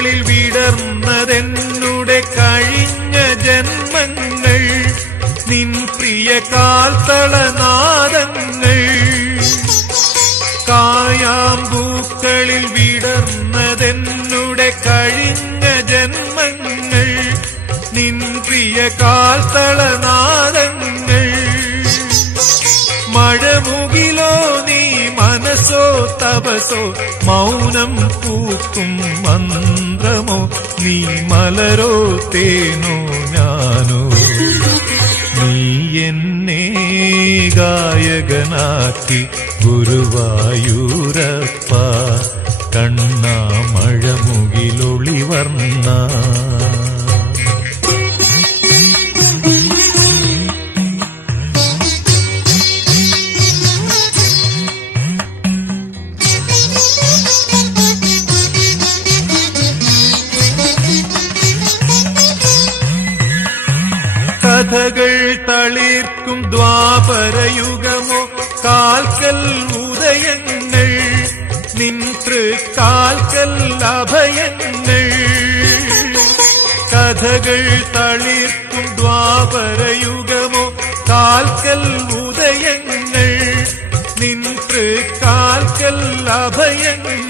പൂക്കളിൽ വിടർന്നതെന്നുടെ കഴിഞ്ഞ ജന്മങ്ങൾ, നിൻ പ്രിയ കാൽത്തളനാദങ്ങൾ. കായാമ്പൂക്കളിൽ വിടർന്നതെന്നുടെ കഴിഞ്ഞ ജന്മങ്ങൾ, നിൻ പ്രിയ കാൽത്തളനാദങ്ങൾ. മഴമുകിലോ നീ മനസ്സോ തപസോ, മൗനം പൂക്കും മന്ത്രമോ, നീ മലരോ തേനോ ഞാനോ. നീ എന്നെ ഗായകനാക്കി ഗുരുവായൂരപ്പ, കണ്ണാ മഴമുകിലൊളിവർണ്ണ. കഥകൾ തളിർക്കും ദ്വാപരയുഗമോ, കാൽക്കൽ ഉദയങ്ങൾ, നിൻ തൃക്കാൽക്കൽ അഭയങ്ങൾ. കഥകൾ തളിർക്കും ദ്വാപരയുഗമോ, കാൽക്കൽ ഉദയങ്ങൾ, നിൻ തൃക്കാൽക്കൽ അഭയങ്ങൾ.